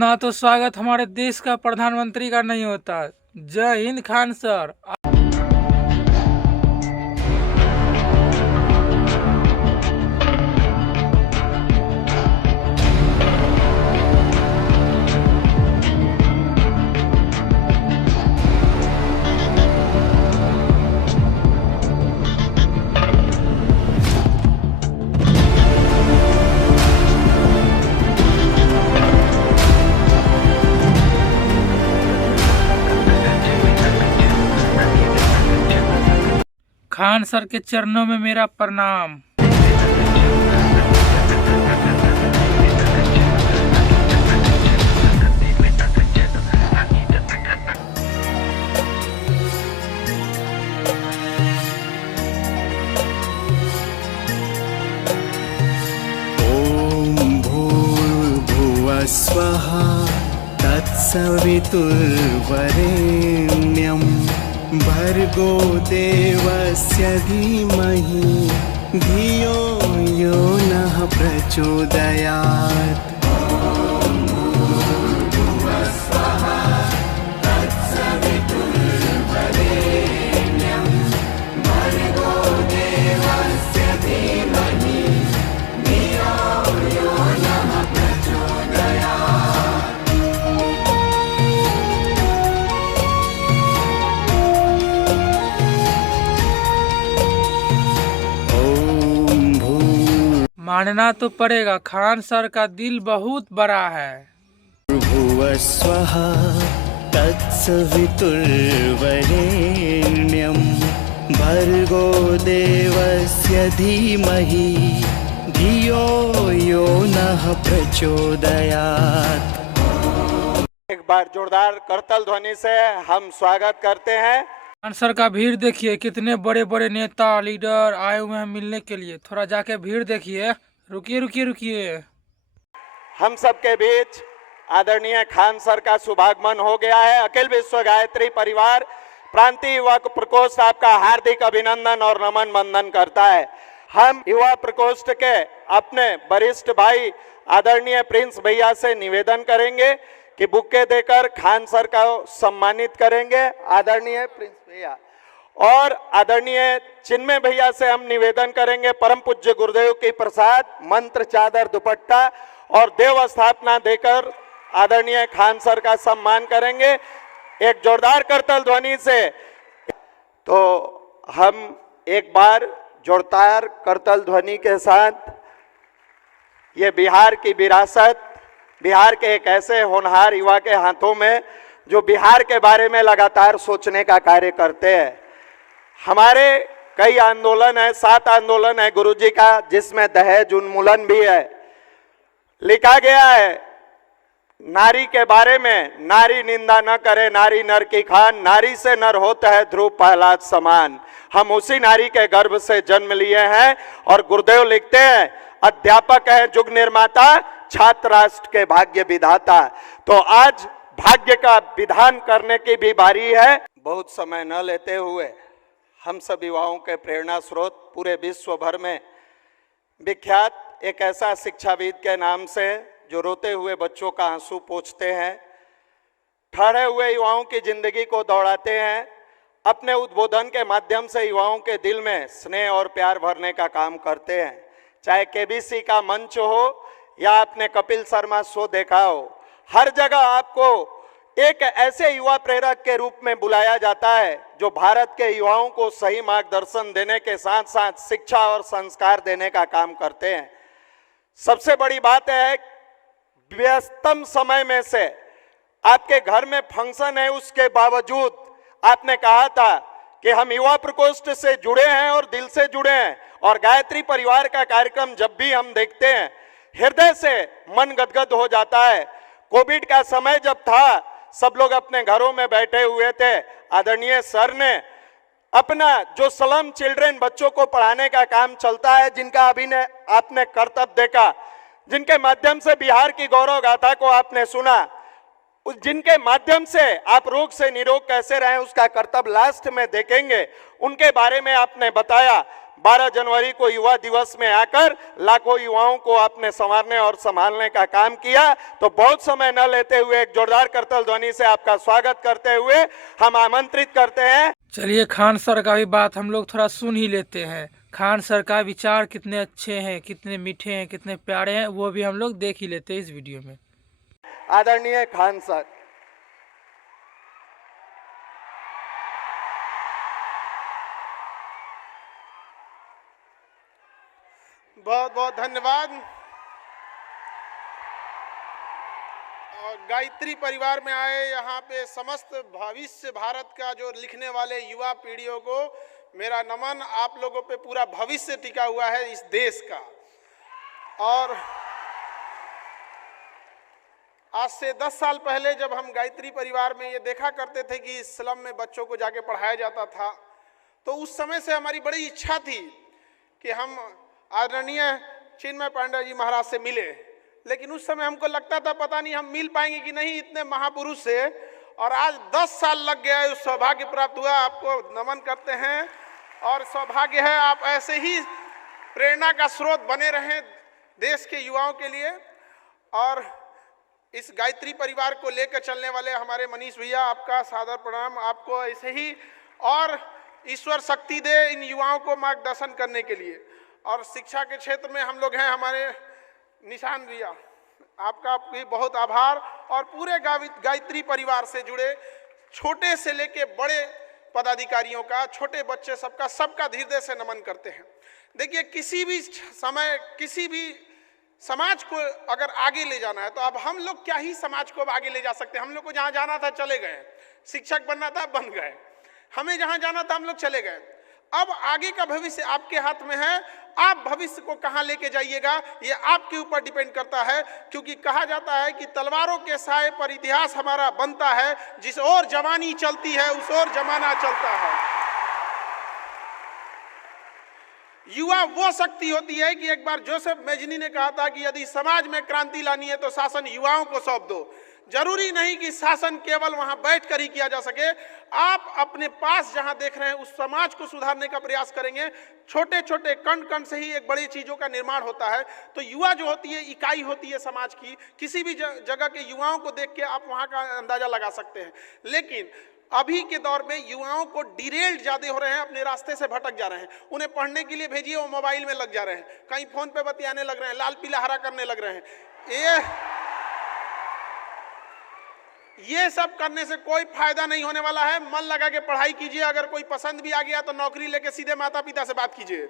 इतना तो स्वागत हमारे देश का प्रधानमंत्री का नहीं होता। जय हिंद खान सर। खान सर के चरणों में मेरा प्रणाम। ॐ भूर्भुवः स्वः तत्सवितुर्वरेण्यं भर्गो देवस्य धीमहि धियो यो नः प्रचोदयात्। मानना तो पड़ेगा, खान सर का दिल बहुत बड़ा है। भुवः स्वः तत्सवितुर्वरेण्यं भर्गो देवस्य धीमहि धियो यो नः प्रचोदयात्। एक बार जोरदार करतल ध्वनि से हम स्वागत करते हैं। खान सर का भीड़ देखिए, कितने बड़े बड़े नेता लीडर आए हुए हैं मिलने के लिए। थोड़ा जाके भीड़ देखिए। रुकिए रुकिए रुकिए। हम सबके बीच आदरणीय खान सर का शुभागमन हो गया है। अखिल विश्व गायत्री परिवार प्रांतीय युवा प्रकोष्ठ आपका हार्दिक अभिनंदन और नमन वंदन करता है। हम युवा प्रकोष्ठ के अपने वरिष्ठ भाई आदरणीय प्रिंस भैया से निवेदन करेंगे कि बुक्के देकर खान सर का सम्मानित करेंगे। आदरणीय प्रिंस भैया और आदरणीय चिन्मय भैया से हम निवेदन करेंगे परम पूज्य गुरुदेव की प्रसाद मंत्र चादर दुपट्टा और देव स्थापना देकर आदरणीय खान सर का सम्मान करेंगे एक जोरदार करतल ध्वनि से। तो हम एक बार जोरदार करतल ध्वनि के साथ ये बिहार की विरासत, बिहार के एक ऐसे होनहार युवा के हाथों में जो बिहार के बारे में लगातार सोचने का कार्य करते हैं। हमारे कई आंदोलन है, 7 आंदोलन है गुरुजी का, जिसमें दहेज उन्मूलन भी है। लिखा गया है नारी के बारे में, नारी निंदा न करे नारी नर की खान, नारी से नर होता है ध्रुव प्रहलाद समान। हम उसी नारी के गर्भ से जन्म लिए हैं और गुरुदेव लिखते हैं अध्यापक है युग निर्माता, छात्र राष्ट्र के भाग्य विधाता। तो आज भाग्य का विधान करने की भी बारी है। बहुत समय न लेते हुए हम सब युवाओं के प्रेरणा स्रोत पूरे विश्व भर में विख्यात एक ऐसा शिक्षाविद के नाम से जो रोते हुए बच्चों का आंसू पोंछते हैं, ठहरे हुए युवाओं की जिंदगी को दौड़ाते हैं, अपने उद्बोधन के माध्यम से युवाओं के दिल में स्नेह और प्यार भरने का काम करते हैं। चाहे केबीसी का मंच हो या आपने कपिल शर्मा शो देखा हो, हर जगह आपको एक ऐसे युवा प्रेरक के रूप में बुलाया जाता है जो भारत के युवाओं को सही मार्गदर्शन देने के साथ साथ शिक्षा और संस्कार देने का काम करते हैं। सबसे बड़ी बात है व्यस्तम समय में से आपके घर में फंक्शन है, उसके बावजूद आपने कहा था कि हम युवा प्रकोष्ठ से जुड़े हैं और दिल से जुड़े हैं और गायत्री परिवार का कार्यक्रम जब भी हम देखते हैं हृदय से मन गदगद हो जाता है। कोविड का समय जब था, सब लोग अपने घरों में बैठे हुए थे, आदरणीय सर ने अपना जो स्लम चिल्ड्रन बच्चों को पढ़ाने का काम चलता है, जिनका अभी ने आपने करतब देखा, जिनके माध्यम से बिहार की गौरव गाथा को आपने सुना, जिनके माध्यम से आप रोग से निरोग कैसे रहे उसका करतब लास्ट में देखेंगे, उनके बारे में आपने बताया। 12 जनवरी को युवा दिवस में आकर लाखों युवाओं को आपने संवारने और संभालने का काम किया। तो बहुत समय न लेते हुए एक जोरदार करतल ध्वनि से आपका स्वागत करते हुए हम आमंत्रित करते हैं। चलिए खान सर का भी बात हम लोग थोड़ा सुन ही लेते हैं। खान सर का विचार कितने अच्छे हैं, कितने मीठे हैं, कितने प्यारे हैं, वो भी हम लोग देख ही लेते हैं इस वीडियो में। आदरणीय खान सर, बहुत बहुत धन्यवाद। और गायत्री परिवार में आए यहाँ पे समस्त भविष्य भारत का जो लिखने वाले युवा पीढ़ियों को मेरा नमन। आप लोगों पे पूरा भविष्य टिका हुआ है इस देश का। और आज से 10 साल पहले जब हम गायत्री परिवार में ये देखा करते थे कि स्लम में बच्चों को जाके पढ़ाया जाता था, तो उस समय से हमारी बड़ी इच्छा थी कि हम आदरणीय चिन्मय पांडे जी महाराज से मिले। लेकिन उस समय हमको लगता था पता नहीं हम मिल पाएंगे कि नहीं इतने महापुरुष से। और आज 10 साल लग गया है, उस सौभाग्य प्राप्त हुआ। आपको नमन करते हैं और सौभाग्य है आप ऐसे ही प्रेरणा का स्रोत बने रहें देश के युवाओं के लिए। और इस गायत्री परिवार को लेकर चलने वाले हमारे मनीष भैया, आपका सादर प्रणाम। आपको ऐसे ही और ईश्वर शक्ति दे इन युवाओं को मार्गदर्शन करने के लिए। और शिक्षा के क्षेत्र में हम लोग हैं, हमारे निशान भैया, आपका भी बहुत आभार। और पूरे गायत्री परिवार से जुड़े छोटे से लेके बड़े पदाधिकारियों का, छोटे बच्चे सबका हृदय से नमन करते हैं। देखिए, किसी भी समय किसी भी समाज को अगर आगे ले जाना है तो अब हम लोग क्या ही समाज को अब आगे ले जा सकते हैं। हम लोग को जहाँ जाना था चले गए, शिक्षक बनना था बन गए, हमें जहाँ जाना था हम लोग चले गए। अब आगे का भविष्य आपके हाथ में है। आप भविष्य को कहां लेके जाइएगा ये आपके ऊपर डिपेंड करता है। क्योंकि कहा जाता है कि तलवारों के साए पर इतिहास हमारा बनता है, जिस ओर जवानी चलती है उस ओर जमाना चलता है। युवा वो शक्ति होती है कि एक बार जोसेफ मेजनी ने कहा था कि यदि समाज में क्रांति लानी है तो शासन युवाओं को सौंप दो। जरूरी नहीं कि शासन केवल वहां बैठकर ही किया जा सके। आप अपने पास जहां देख रहे हैं उस समाज को सुधारने का प्रयास करेंगे। छोटे छोटे कण कण से ही एक बड़ी चीजों का निर्माण होता है। तो युवा जो होती है इकाई होती है समाज की। किसी भी जगह के युवाओं को देख के आप वहां का अंदाजा लगा सकते हैं। लेकिन अभी के दौर में युवाओं को डिरेल्ड ज्यादा हो रहे हैं, अपने रास्ते से भटक जा रहे हैं। उन्हें पढ़ने के लिए भेजिए, वो मोबाइल में लग जा रहे हैं, कहीं फोन पे बतियाने लग रहे हैं, लाल पीला हरा करने लग रहे हैं। ये सब करने से कोई फायदा नहीं होने वाला है। मन लगा के पढ़ाई कीजिए। अगर कोई पसंद भी आ गया तो नौकरी लेके सीधे माता पिता से बात कीजिए।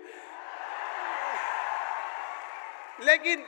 लेकिन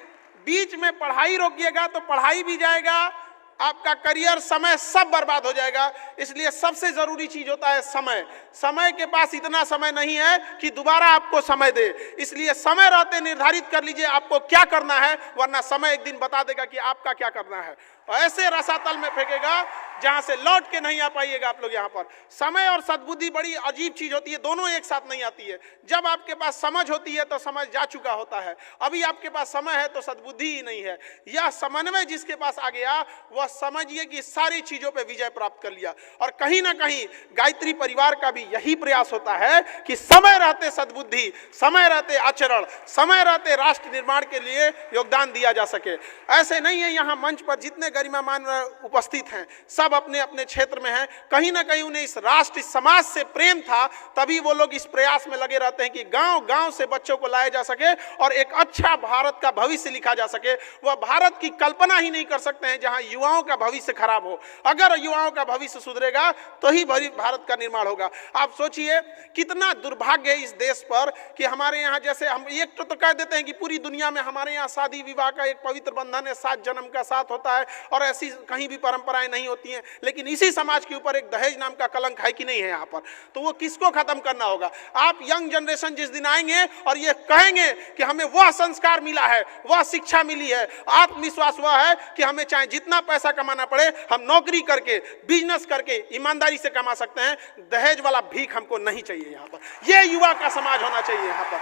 बीच में पढ़ाई रोकिएगा तो पढ़ाई भी जाएगा, आपका करियर, समय सब बर्बाद हो जाएगा। इसलिए सबसे जरूरी चीज होता है समय। समय के पास इतना समय नहीं है कि दोबारा आपको समय दे। इसलिए समय रहते निर्धारित कर लीजिए आपको क्या करना है, वरना समय एक दिन बता देगा कि आपका क्या करना है। ऐसे रसातल में फेंकेगा जहां से लौट के नहीं आ पाइएगा आप लोग। यहाँ पर समय और सद्बुद्धि बड़ी अजीब चीज होती है, दोनों एक साथ नहीं आती है। जब आपके पास समझ होती है तो समझ जा चुका होता है। अभी आपके पास समय है तो सद्बुद्धि ही नहीं है। यह समन्वय जिसके पास आ गया वह समझिए कि सारी चीजों पे विजय प्राप्त कर लिया। और कहीं ना कहीं गायत्री परिवार का भी यही प्रयास होता है कि समय रहते सद्बुद्धि, समय रहते आचरण, समय रहते राष्ट्र निर्माण के लिए योगदान दिया जा सके। ऐसे नहीं है यहाँ मंच पर जितने गरिमामान उपस्थित हैं सब अपने अपने क्षेत्र में हैं। कहीं ना कहीं उन्हें इस राष्ट्र, इस समाज से प्रेम था, तभी वो लोग इस प्रयास में लगे रहते हैं कि गांव गांव से बच्चों को लाया जा सके और एक अच्छा भारत का भविष्य लिखा जा सके। वह भारत की कल्पना ही नहीं कर सकते हैं जहां युवाओं का भविष्य खराब हो। अगर युवाओं का भविष्य सुधरेगा तो ही भारत का निर्माण होगा। आप सोचिए कितना दुर्भाग्य है इस देश पर कि हमारे यहाँ, जैसे हम एक तो कह देते हैं कि पूरी दुनिया में हमारे यहाँ शादी विवाह का एक पवित्र बंधन है, 7 जन्म का साथ होता है और ऐसी कहीं भी परंपराएं नहीं होती हैं। लेकिन इसी समाज के ऊपर एक दहेज नाम का कलंक है कि नहीं है यहाँ पर? तो वो किसको खत्म करना होगा? आप यंग जनरेशन जिस दिन आएंगे और ये कहेंगे कि हमें वह संस्कार मिला है, वह शिक्षा मिली है, आत्मविश्वास वह है कि हमें चाहे जितना पैसा कमाना पड़े हम नौकरी करके, बिजनेस करके ईमानदारी से कमा सकते हैं, दहेज वाला भीख हमको नहीं चाहिए। यहाँ पर यह युवा का समाज होना चाहिए। यहाँ पर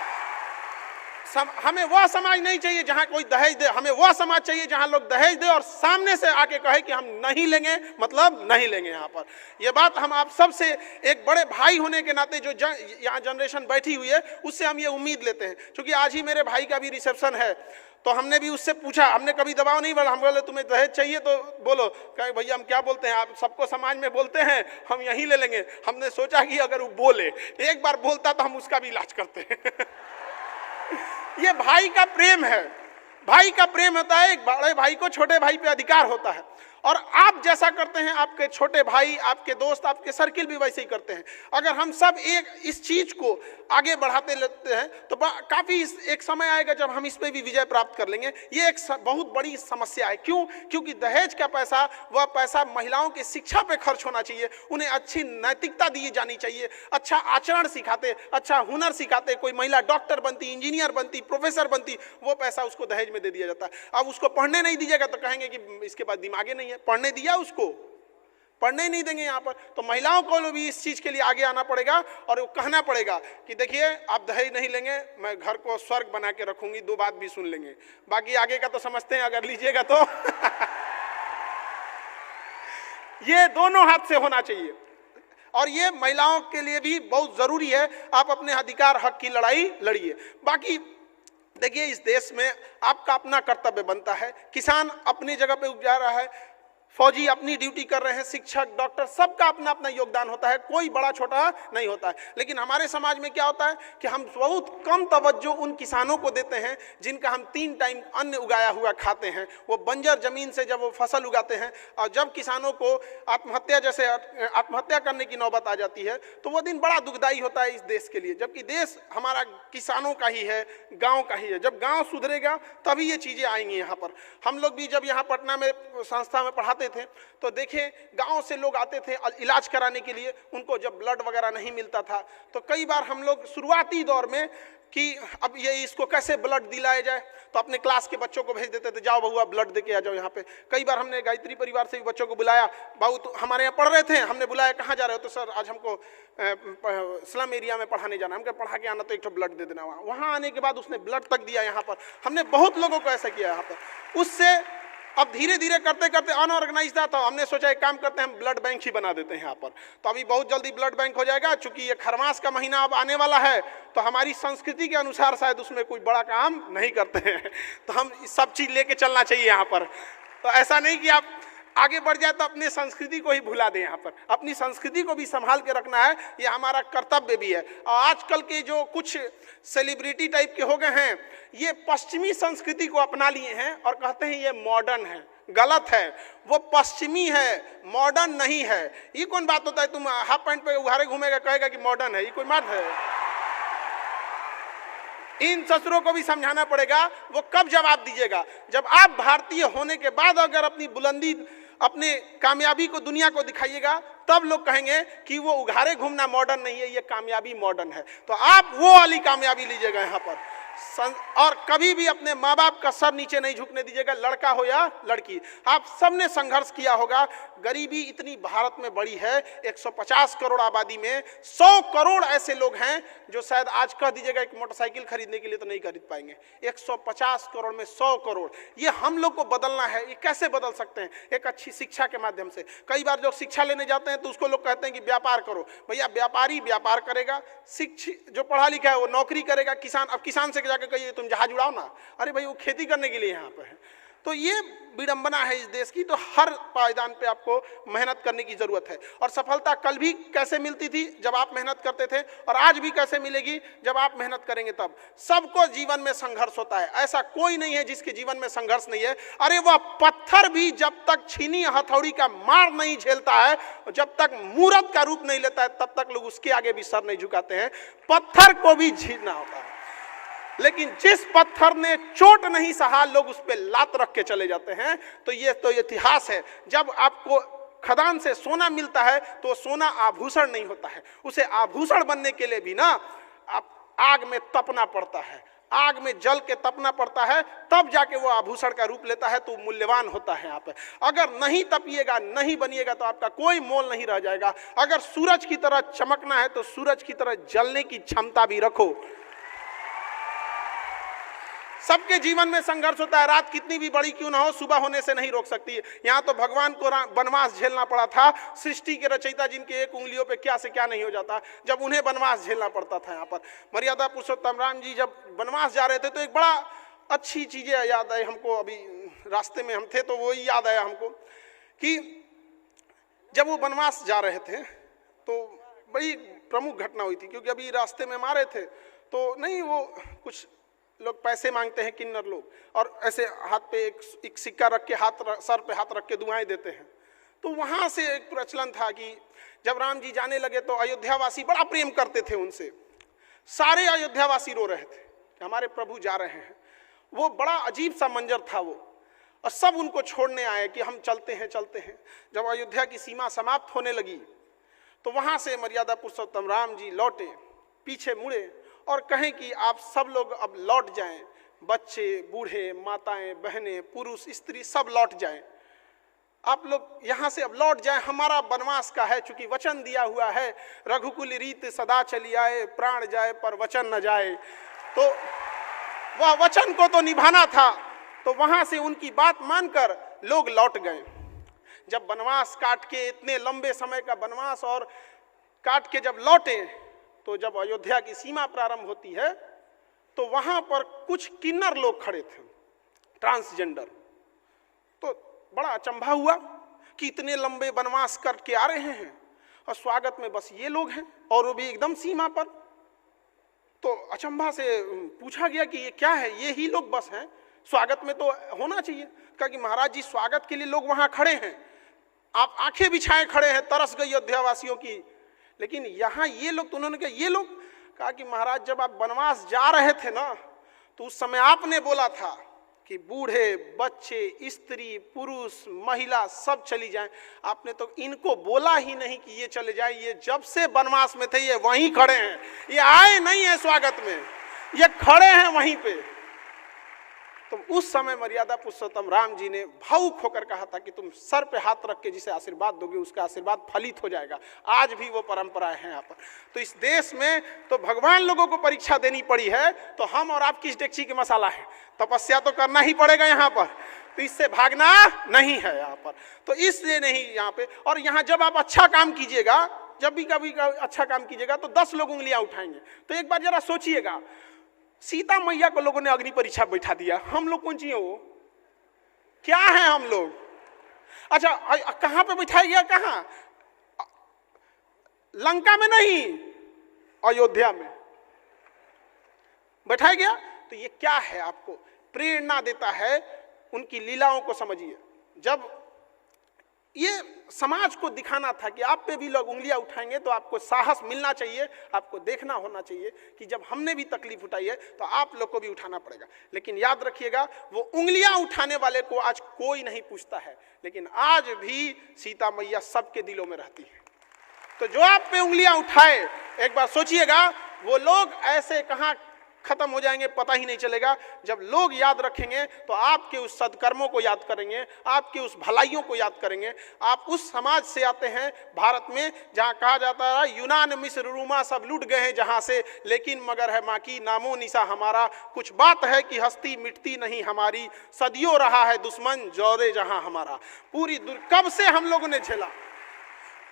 हमें वह समाज नहीं चाहिए जहां कोई दहेज दे, हमें वह समाज चाहिए जहां लोग दहेज दे और सामने से आके कहे कि हम नहीं लेंगे, मतलब नहीं लेंगे। यहाँ पर यह बात हम आप सबसे एक बड़े भाई होने के नाते जो यहाँ जनरेशन बैठी हुई है उससे हम ये उम्मीद लेते हैं। क्योंकि आज ही मेरे भाई का भी रिसेप्शन है, तो हमने भी उससे पूछा, हमने कभी दबाव नहीं बोला, हम बोले तुम्हें दहेज चाहिए तो बोलो, कहे भैया हम क्या बोलते हैं, आप सबको समाज में बोलते हैं हम यहीं ले लेंगे। हमने सोचा कि अगर वो बोले, एक बार बोलता तो हम उसका भी इलाज करते हैं। ये भाई का प्रेम है, भाई का प्रेम होता है। एक बड़े भाई को छोटे भाई पे अधिकार होता है, और आप जैसा करते हैं आपके छोटे भाई, आपके दोस्त, आपके सर्किल भी वैसे ही करते हैं। अगर हम सब एक इस चीज को आगे बढ़ाते लेते हैं तो काफी एक समय आएगा जब हम इस पे भी विजय प्राप्त कर लेंगे। ये एक बहुत बड़ी समस्या है। क्यों? क्योंकि दहेज का पैसा, वह पैसा महिलाओं की शिक्षा पे खर्च होना चाहिए, उन्हें अच्छी नैतिकता दी जानी चाहिए, अच्छा आचरण सिखाते, अच्छा हुनर सिखाते, कोई महिला डॉक्टर बनती, इंजीनियर बनती, प्रोफेसर बनती, वो पैसा उसको दहेज में दे दिया जाता है। अब उसको पढ़ने नहीं दीजिएगा तो कहेंगे कि इसके पास दिमागे नहीं है, पढ़ने दिया उसको, पढ़ने ही नहीं देंगे। यहाँ पर तो महिलाओं को भी इस चीज के लिए आगे आना पड़ेगा और वो कहना पड़ेगा कि देखिए आप दहेज नहीं लेंगे, मैं घर को स्वर्ग बना के रखूंगी, दो बात भी सुन लेंगे, बाकी आगे का तो समझते हैं, अगर लीजिएगा तो ये दोनों हाथ से होना चाहिए, और ये महिलाओं के लिए भी बहुत जरूरी है। आप अपने अधिकार हक की लड़ाई लड़िए। बाकी देखिए, इस देश में आपका अपना कर्तव्य बनता है। किसान अपनी जगह पे उपजा रहा है, फौजी अपनी ड्यूटी कर रहे हैं, शिक्षक, डॉक्टर, सबका अपना अपना योगदान होता है, कोई बड़ा छोटा नहीं होता है। लेकिन हमारे समाज में क्या होता है कि हम बहुत कम तवज्जो उन किसानों को देते हैं जिनका हम 3 टाइम अन्न उगाया हुआ खाते हैं। वो बंजर जमीन से जब वो फसल उगाते हैं और जब किसानों को आत्महत्या करने की नौबत आ जाती है तो वो दिन बड़ा दुखदाई होता है इस देश के लिए। जबकि देश हमारा किसानों का ही है, गाँव का ही है। जब गाँव सुधरेगा तभी ये चीज़ें आएंगी। यहाँ पर हम लोग भी जब यहाँ पटना में संस्था में पढ़ाते थे तो देखे गांव से लोग आते थे इलाज कराने के लिए, उनको जब ब्लड वगैरह नहीं मिलता था तो कई बार हम लोग शुरुआती दौर में कि अब ये इसको कैसे ब्लड दिलाया जाए तो अपने क्लास के बच्चों को भेज देते थे, जाओ बउआ ब्लड दे के आ जाओ यहाँ पे। कई बार हमने गायत्री परिवार से भी बच्चों को बुलाया, बाबू तो हमारे यहाँ पढ़ रहे थे, हमने बुलाया कहाँ जा रहे हो, तो सर आज हमको स्लम एरिया में पढ़ाने जाना, हमको पढ़ा के आना तो एक ब्लड दे देना। वहाँ आने के बाद उसने ब्लड तक दिया। यहाँ पर हमने बहुत लोगों को ऐसा किया यहाँ पर। उससे अब धीरे धीरे करते करते अनऑर्गेनाइज था, तो हमने सोचा एक काम करते हैं, हम ब्लड बैंक ही बना देते हैं यहाँ पर। तो अभी बहुत जल्दी ब्लड बैंक हो जाएगा। चूंकि ये खरमास का महीना अब आने वाला है तो हमारी संस्कृति के अनुसार शायद उसमें कोई बड़ा काम नहीं करते हैं, तो हम सब चीज लेके चलना चाहिए यहाँ पर। तो ऐसा नहीं कि आप आगे बढ़ जाए तो अपने संस्कृति को ही भुला दें। यहाँ पर अपनी संस्कृति को भी संभाल के रखना है, ये हमारा कर्तव्य भी है। और आजकल के जो कुछ सेलिब्रिटी टाइप के हो गए हैं, ये पश्चिमी संस्कृति को अपना लिए हैं और कहते हैं ये मॉडर्न है। गलत है, वो पश्चिमी है, मॉडर्न नहीं है। ये कौन बात होता है, तुम हाफ पैंट पे उघारे घूमेगा कहेगा कि मॉडर्न है, ये कोई बात है? इन ससुरों को भी समझाना पड़ेगा। वो कब जवाब दीजिएगा? जब आप भारतीय होने के बाद अगर अपनी बुलंदी, अपने कामयाबी को दुनिया को दिखाइएगा, तब लोग कहेंगे कि वो उघारे घूमना मॉडर्न नहीं है, ये कामयाबी मॉडर्न है। तो आप वो वाली कामयाबी लीजिएगा यहाँ पर। और कभी भी अपने माँ बाप का सर नीचे नहीं झुकने दीजिएगा, लड़का हो या लड़की। आप सबने संघर्ष किया होगा। गरीबी इतनी भारत में बड़ी है, 150 करोड़ आबादी में 100 करोड़ ऐसे लोग हैं जो शायद आज कह दीजिएगा एक मोटरसाइकिल खरीदने के लिए तो नहीं खरीद पाएंगे। 150 करोड़ में 100 करोड़, ये हम लोग को बदलना है। ये कैसे बदल सकते हैं? एक अच्छी शिक्षा के माध्यम से। कई बार जो शिक्षा लेने जाते हैं तो उसको लोग कहते हैं कि व्यापार करो। भैया व्यापारी व्यापार करेगा, शिक्षित जो पढ़ा लिखा है वो नौकरी करेगा। किसान, अब किसान से जाकर कहिए तुम जहाज उड़ाओ ना, अरे भाई वो खेती करने के लिए यहाँ पे है। तो ये विडंबना है इस देश की। तो हर पायदान पे आपको मेहनत करने की जरूरत है। और सफलता कल भी कैसे मिलती थी? जब आप मेहनत करते थे, और आज भी कैसे मिलेगी? जब आप मेहनत करेंगे तब। सबको जीवन में संघर्ष होता है, ऐसा कोई नहीं है जिसके जीवन में संघर्ष नहीं है। अरे वह पत्थर भी जब तक छीनी हथौड़ी का मार नहीं झेलता है, जब तक मूर्त का रूप नहीं लेता है, तब तक लोग उसके आगे भी सर नहीं झुकाते हैं। पत्थर को भी झीलना होता है, लेकिन जिस पत्थर ने चोट नहीं सहा, लोग उस पे लात रख के चले जाते हैं। तो ये तो इतिहास है। जब आपको खदान से सोना मिलता है तो सोना आभूषण नहीं होता है। उसे आभूषण बनने के लिए भी ना आप आग में तपना पड़ता है, आग में जल के तपना पड़ता है, तब जाके वो आभूषण का रूप लेता है, तो मूल्यवान होता है। यहाँ पे अगर नहीं तपिएगा, नहीं बनिएगा, तो आपका कोई मोल नहीं रह जाएगा। अगर सूरज की तरह चमकना है तो सूरज की तरह जलने की क्षमता भी रखो। सबके जीवन में संघर्ष होता है, रात कितनी भी बड़ी क्यों ना हो सुबह होने से नहीं रोक सकती है। यहाँ तो भगवान को वनवास झेलना पड़ा था, सृष्टि के रचयिता जिनके एक उंगलियों पे क्या से क्या नहीं हो जाता, जब उन्हें वनवास झेलना पड़ता था। यहाँ पर मर्यादा पुरुषोत्तम राम जी जब वनवास जा रहे थे तो एक बड़ा अच्छी चीजें याद आई हमको, अभी रास्ते में हम थे तो वो याद आया हमको कि जब वो वनवास जा रहे थे तो बड़ी प्रमुख घटना हुई थी, क्योंकि अभी रास्ते में मारे थे तो नहीं, वो कुछ लोग पैसे मांगते हैं किन्नर लोग, और ऐसे हाथ पे एक सिक्का रख के सर पे हाथ रख के दुआएं देते हैं। तो वहां से एक प्रचलन था कि जब राम जी जाने लगे तो अयोध्यावासी बड़ा प्रेम करते थे उनसे, सारे अयोध्यावासी रो रहे थे कि हमारे प्रभु जा रहे हैं। वो बड़ा अजीब सा मंजर था वो, और सब उनको छोड़ने आए कि हम चलते हैं चलते हैं। जब अयोध्या की सीमा समाप्त होने लगी तो वहां से मर्यादा पुरुषोत्तम राम जी लौटे, पीछे मुड़े और कहें कि आप सब लोग अब लौट जाएं, बच्चे बूढ़े माताएं बहनें पुरुष स्त्री सब लौट जाएं, आप लोग यहाँ से अब लौट जाएं, हमारा वनवास का है, चूंकि वचन दिया हुआ है रघुकुल रीत सदा चली आए, प्राण जाए पर वचन न जाए। तो वह वचन को तो निभाना था, तो वहां से उनकी बात मानकर लोग लौट गए। जब वनवास काट के, इतने लंबे समय का वनवास और काट के जब लौटे तो जब अयोध्या की सीमा प्रारंभ होती है तो वहां पर कुछ किन्नर लोग खड़े थे, ट्रांसजेंडर। तो बड़ा अचंभा हुआ कि इतने लंबे वनवास करके आ रहे हैं और स्वागत में बस ये लोग हैं, और वो भी एकदम सीमा पर। तो अचंभा से पूछा गया कि ये क्या है, ये ही लोग बस हैं, स्वागत में तो होना चाहिए। कहा कि महाराज जी स्वागत के लिए लोग वहां खड़े हैं, आप आंखें बिछाए खड़े हैं, तरस गई अयोध्यावासियों की, लेकिन यहाँ ये लोग। तो उन्होंने कहा ये लोग, कहा कि महाराज जब आप वनवास जा रहे थे ना तो उस समय आपने बोला था कि बूढ़े बच्चे स्त्री पुरुष महिला सब चली जाएं, आपने तो इनको बोला ही नहीं कि ये चले जाए। ये जब से वनवास में थे ये वहीं खड़े हैं, ये आए नहीं है स्वागत में, ये खड़े हैं वहीं पे। तो उस समय मर्यादा पुरुषोत्तम राम जी ने भावुक होकर कहा था कि तुम सर पे हाथ रख के जिसे आशीर्वाद दोगे उसका आशीर्वाद फलित हो जाएगा। आज भी वो परंपराएं हैं यहाँ पर। तो इस देश में तो भगवान लोगों को परीक्षा देनी पड़ी है, तो हम और आप किस डेगची के मसाला है, तपस्या तो करना ही पड़ेगा यहाँ पर, तो इससे भागना नहीं है यहाँ पर। तो इसलिए नहीं यहाँ पे। और यहाँ जब आप अच्छा काम कीजिएगा, जब भी कभी अच्छा काम कीजिएगा तो 10 लोग उंगलियां उठाएंगे। तो एक बार जरा सोचिएगा, सीता मैया को लोगों ने अग्नि परीक्षा बैठा दिया, हम लोग कौन चाहिए, वो क्या है हम लोग? अच्छा कहां पे बैठाया गया, कहां? लंका में नहीं, अयोध्या में बैठाया गया। तो ये क्या है, आपको प्रेरणा देता है, उनकी लीलाओं को समझिए। जब ये समाज को दिखाना था कि आप पे भी लोग उंगलियां उठाएंगे तो आपको साहस मिलना चाहिए, आपको देखना होना चाहिए कि जब हमने भी तकलीफ उठाई है तो आप लोग को भी उठाना पड़ेगा। लेकिन याद रखिएगा, वो उंगलियां उठाने वाले को आज कोई नहीं पूछता है, लेकिन आज भी सीता मैया सबके दिलों में रहती है। तो जो आप पे उंगलियां उठाए, एक बार सोचिएगा, वो लोग ऐसे कहां खत्म हो जाएंगे पता ही नहीं चलेगा। जब लोग याद रखेंगे तो आपके उस सद्कर्मों को याद करेंगे, आपके उस भलाइयों को याद करेंगे। आप उस समाज से आते हैं भारत में जहां कहा जाता है यूनान मिस्र रूमा सब लूट गए हैं जहां से, लेकिन मगर है माँ की नामो निशा हमारा। कुछ बात है कि हस्ती मिटती नहीं हमारी, सदियों रहा है दुश्मन जोरे जहां हमारा। पूरी कब से हम लोगों ने झेला,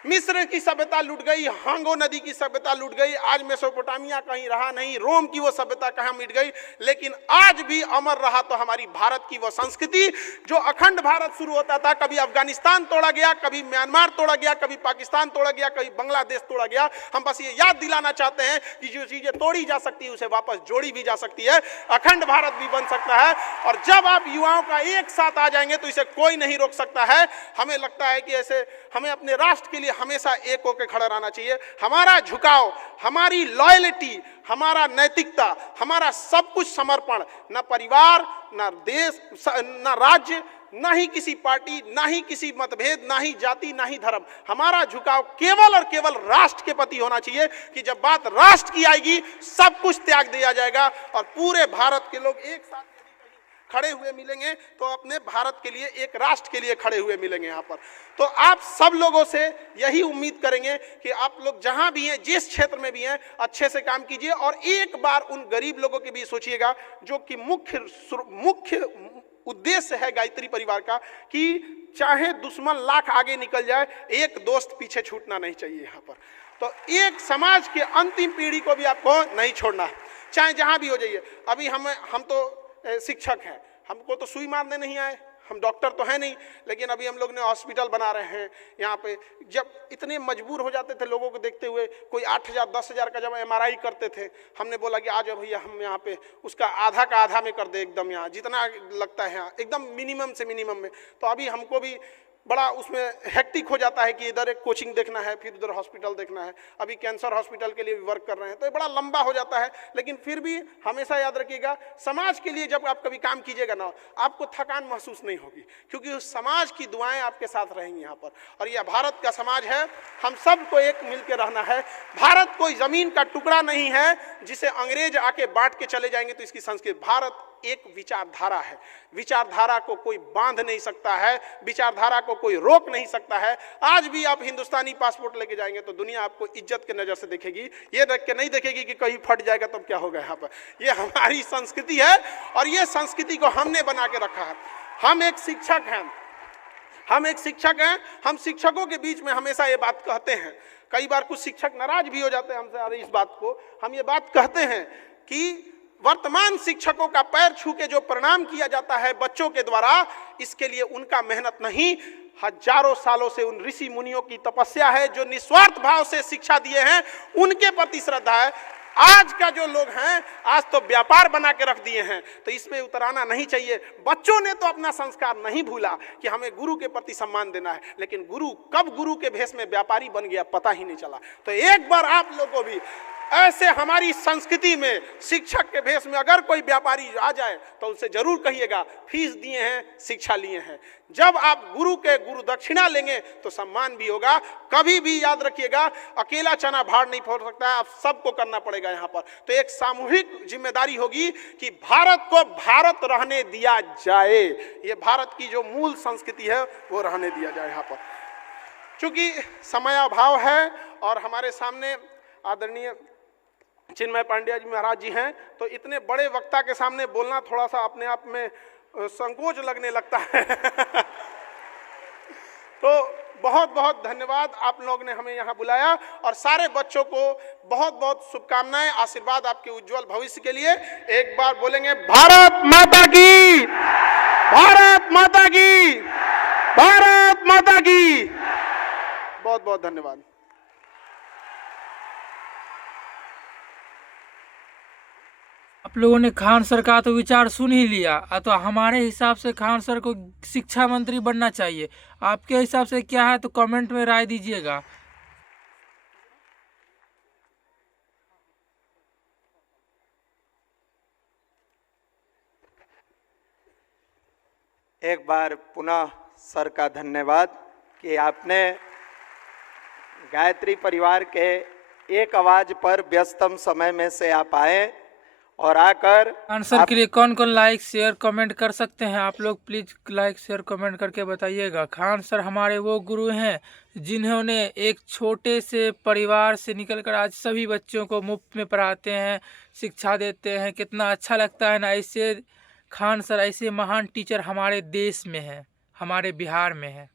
मिस्र की सभ्यता लूट गई, हांगो नदी की सभ्यता लूट गई, आज मेसोपोटामिया कहीं रहा नहीं, रोम की वो सभ्यता कहाँ मिट गई, लेकिन आज भी अमर रहा तो हमारी भारत की वो संस्कृति। जो अखंड भारत शुरू होता था, कभी अफगानिस्तान तोड़ा गया, कभी म्यांमार तोड़ा गया, कभी पाकिस्तान तोड़ा गया, कभी बांग्लादेश तोड़ा गया। हम बस ये याद दिलाना चाहते हैं कि जो चीजें तोड़ी जा सकती है उसे वापस जोड़ी भी जा सकती है, अखंड भारत भी बन सकता है। और जब आप युवाओं का एक साथ आ जाएंगे तो इसे कोई नहीं रोक सकता है। हमें लगता है कि ऐसे हमें अपने राष्ट्र के लिए हमेशा एक होकर खड़ा रहना चाहिए। हमारा झुकाव, हमारी लॉयल्टी, हमारा नैतिकता, हमारा सब कुछ समर्पण, न परिवार, न देश, न राज्य, ना ही किसी पार्टी, ना ही किसी मतभेद, ना ही जाति, ना ही धर्म। हमारा झुकाव केवल और केवल राष्ट्र के प्रति होना चाहिए कि जब बात राष्ट्र की आएगी सब कुछ त्याग दिया जाएगा और पूरे भारत के लोग एक साथ खड़े हुए मिलेंगे तो अपने भारत के लिए, एक राष्ट्र के लिए खड़े हुए मिलेंगे यहाँ पर। तो आप सब लोगों से यही उम्मीद करेंगे कि आप लोग जहाँ भी हैं, जिस क्षेत्र में भी हैं, अच्छे से काम कीजिए और एक बार उन गरीब लोगों के भी सोचिएगा जो कि मुख्य उद्देश्य है गायत्री परिवार का, कि चाहे दुश्मन लाख आगे निकल जाए, एक दोस्त पीछे छूटना नहीं चाहिए यहाँ पर। तो एक समाज के अंतिम पीढ़ी को भी आपको नहीं छोड़ना है, चाहे जहाँ भी हो जाइए। अभी हम तो शिक्षक हैं, हमको तो सुई मारने नहीं आए, हम डॉक्टर तो हैं नहीं, लेकिन अभी हम लोग ने हॉस्पिटल बना रहे हैं यहाँ पे। जब इतने मजबूर हो जाते थे लोगों को देखते हुए, कोई 8,000 10,000 का जब MRI करते थे, हमने बोला कि आज भैया हम यहाँ पे उसका आधा का आधा में कर दे, एकदम यहाँ जितना लगता है यहाँ एकदम मिनिमम से मिनिमम में। तो अभी हमको भी बड़ा उसमें हेक्टिक हो जाता है कि इधर एक कोचिंग देखना है, फिर उधर हॉस्पिटल देखना है। अभी कैंसर हॉस्पिटल के लिए भी वर्क कर रहे हैं, तो ये बड़ा लंबा हो जाता है। लेकिन फिर भी हमेशा याद रखिएगा, समाज के लिए जब आप कभी काम कीजिएगा ना, आपको थकान महसूस नहीं होगी, क्योंकि उस समाज की दुआएं आपके साथ रहेंगी यहाँ पर। और यह भारत का समाज है, हम सबको एक मिल के रहना है। भारत कोई जमीन का टुकड़ा नहीं है जिसे अंग्रेज आके बांट के चले जाएंगे तो इसकी संस्कृति। भारत एक विचारधारा है, विचारधारा को कोई बांध नहीं सकता है, विचारधारा को कोई रोक नहीं सकता है। आज भी आप हिंदुस्तानी पासपोर्ट लेके जाएंगे तो दुनिया आपको इज्जत के नजर से देखेगी, ये देख के नहीं देखेगी कि कहीं फट जाएगा तब क्या होगा। यहाँ पर ये हमारी संस्कृति है और ये संस्कृति को हमने बना के रखा है। हम एक शिक्षक हैं, हम शिक्षकों के बीच में हमेशा ये बात कहते हैं। कई बार कुछ शिक्षक नाराज भी हो जाते हैं हमसे, अरे इस बात को हम ये बात कहते हैं कि वर्तमान शिक्षकों का पैर छू के जो प्रणाम किया जाता है बच्चों के द्वारा, इसके लिए उनका मेहनत नहीं, हजारों सालों से उन ऋषि मुनियों की तपस्या है जो निस्वार्थ भाव से शिक्षा दिए हैं, उनके प्रति श्रद्धा है। आज का जो लोग हैं, आज तो व्यापार बना के रख दिए हैं, तो इसमें उतराना नहीं चाहिए। बच्चों ने तो अपना संस्कार नहीं भूला कि हमें गुरु के प्रति सम्मान देना है, लेकिन गुरु कब गुरु के भेष में व्यापारी बन गया पता ही नहीं चला। तो एक बार आप लोगों को भी ऐसे हमारी संस्कृति में शिक्षक के भेष में अगर कोई व्यापारी आ जाए तो उनसे जरूर कहिएगा फीस दिए हैं, शिक्षा लिए हैं। जब आप गुरु के गुरु दक्षिणा लेंगे तो सम्मान भी होगा। कभी भी याद रखिएगा, अकेला चना भाड़ नहीं फोड़ सकता है, आप सबको करना पड़ेगा यहाँ पर। तो एक सामूहिक जिम्मेदारी होगी कि भारत को भारत रहने दिया जाए, ये भारत की जो मूल संस्कृति है वो रहने दिया जाए यहाँ पर। चूंकि समय अभाव है और हमारे सामने आदरणीय चिन्मय पांड्या जी महाराज जी हैं, तो इतने बड़े वक्ता के सामने बोलना थोड़ा सा अपने आप में संकोच लगने लगता है। तो बहुत बहुत धन्यवाद, आप लोग ने हमें यहाँ बुलाया और सारे बच्चों को बहुत बहुत शुभकामनाएं, आशीर्वाद आपके उज्जवल भविष्य के लिए। एक बार बोलेंगे भारत माता की, भारत माता की, भारत माता की। बहुत बहुत धन्यवाद। आप लोगों ने खान सर का तो विचार सुन ही लिया, तो हमारे हिसाब से खान सर को शिक्षा मंत्री बनना चाहिए। आपके हिसाब से क्या है तो कमेंट में राय दीजिएगा। एक बार पुनः सर का धन्यवाद कि आपने गायत्री परिवार के एक आवाज पर व्यस्तम समय में से आप आए और आकर आंसर के लिए कौन कौन लाइक शेयर कमेंट कर सकते हैं आप लोग प्लीज लाइक शेयर कमेंट करके बताइएगा। खान सर हमारे वो गुरु हैं जिन्होंने एक छोटे से परिवार से निकलकर आज सभी बच्चों को मुफ्त में पढ़ाते हैं, शिक्षा देते हैं। कितना अच्छा लगता है ना, ऐसे खान सर, ऐसे महान टीचर हमारे देश में हैं, हमारे बिहार में हैं।